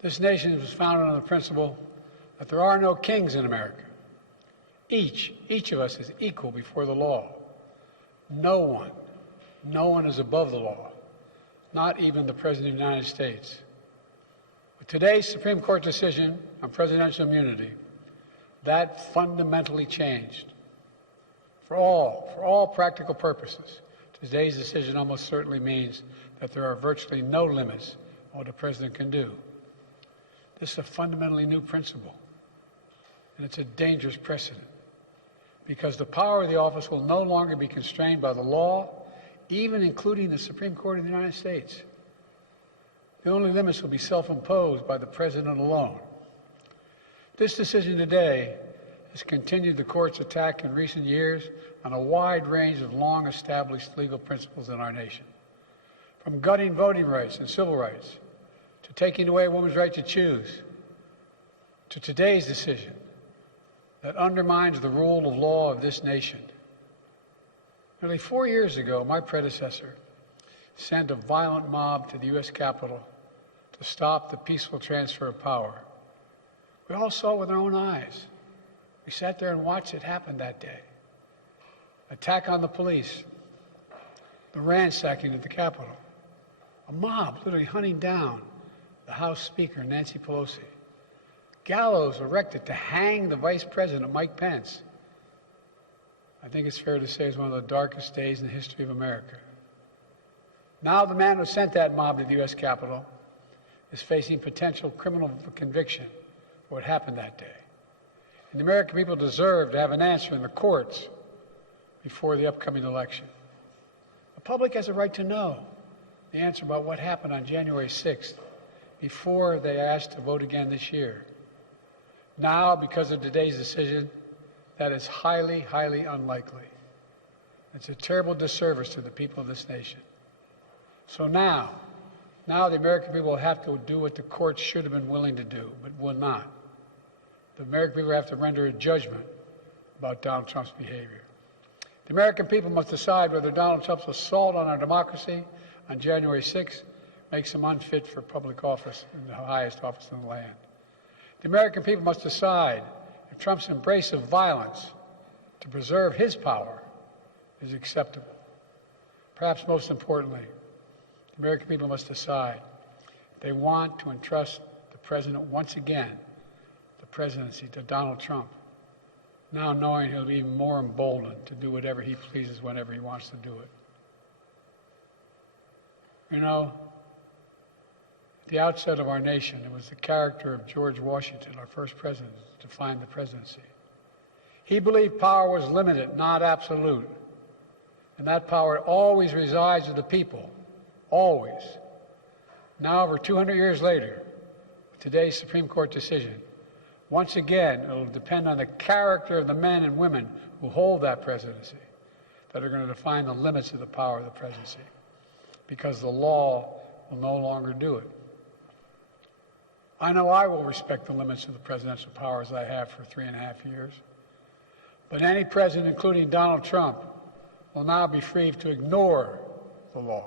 This nation was founded on the principle that there are no kings in America. Each of us is equal before the law. No one is above the law, not even the President of the United States. With today's Supreme Court decision on presidential immunity, that fundamentally changed. For all practical purposes, today's decision almost certainly means that there are virtually no limits on what a president can do. This is a fundamentally new principle, and it's a dangerous precedent, because the power of the office will no longer be constrained by the law, even including the Supreme Court of the United States. The only limits will be self-imposed by the president alone. This decision today has continued the court's attack in recent years on a wide range of long-established legal principles in our nation, from gutting voting rights and civil rights, to taking away a woman's right to choose, to today's decision that undermines the rule of law of this nation. Nearly 4 years ago, my predecessor sent a violent mob to the U.S. Capitol to stop the peaceful transfer of power. We all saw it with our own eyes. We sat there and watched it happen that day. Attack on the police, the ransacking of the Capitol, a mob literally hunting down the House Speaker, Nancy Pelosi, gallows erected to hang the Vice President, Mike Pence. I think it's fair to say it's one of the darkest days in the history of America. Now the man who sent that mob to the U.S. Capitol is facing potential criminal conviction for what happened that day. And the American people deserve to have an answer in the courts before the upcoming election. The public has a right to know the answer about what happened on January 6th before they asked to vote again this year. Now, because of today's decision, that is highly, highly unlikely. It's a terrible disservice to the people of this nation. So now the American people will have to do what the courts should have been willing to do, but will not. The American people have to render a judgment about Donald Trump's behavior. The American people must decide whether Donald Trump's assault on our democracy on January 6th makes him unfit for public office in the highest office in the land. The American people must decide if Trump's embrace of violence to preserve his power is acceptable. Perhaps most importantly, the American people must decide if they want to entrust the president once again, the presidency, to Donald Trump, now knowing he'll be even more emboldened to do whatever he pleases whenever he wants to do it. You know, at the outset of our nation, it was the character of George Washington, our first president, to define the presidency. He believed power was limited, not absolute, and that power always resides with the people, always. Now, over 200 years later, with today's Supreme Court decision, once again, it will depend on the character of the men and women who hold that presidency that are going to define the limits of the power of the presidency, because the law will no longer do it. I know I will respect the limits of the presidential powers I have for 3.5 years, but any president, including Donald Trump, will now be free to ignore the law.